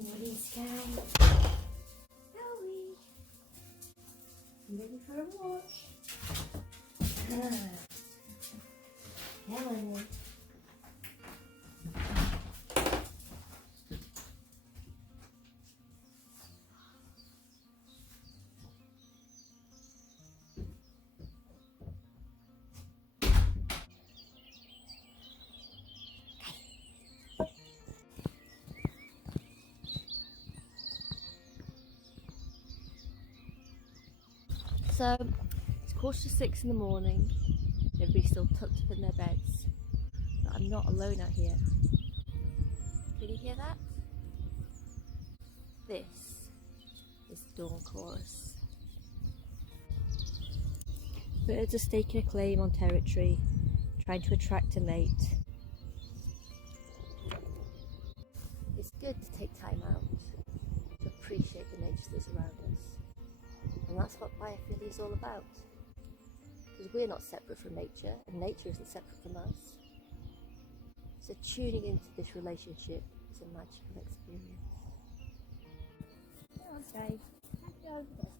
Morning sky. Howie. Ready for a walk? Come on then. So it's 6:15 in the morning. Everybody's still tucked up in their beds, but I'm not alone out here. Can you hear that? This is the dawn chorus. Birds are staking a claim on territory, trying to attract a mate. It's good to take time out to appreciate the nature that's around us. And that's what biophilia is all about. Because we're not separate from nature, and nature isn't separate from us. So tuning into this relationship is a magical experience. Come on, Dave. Happy over there.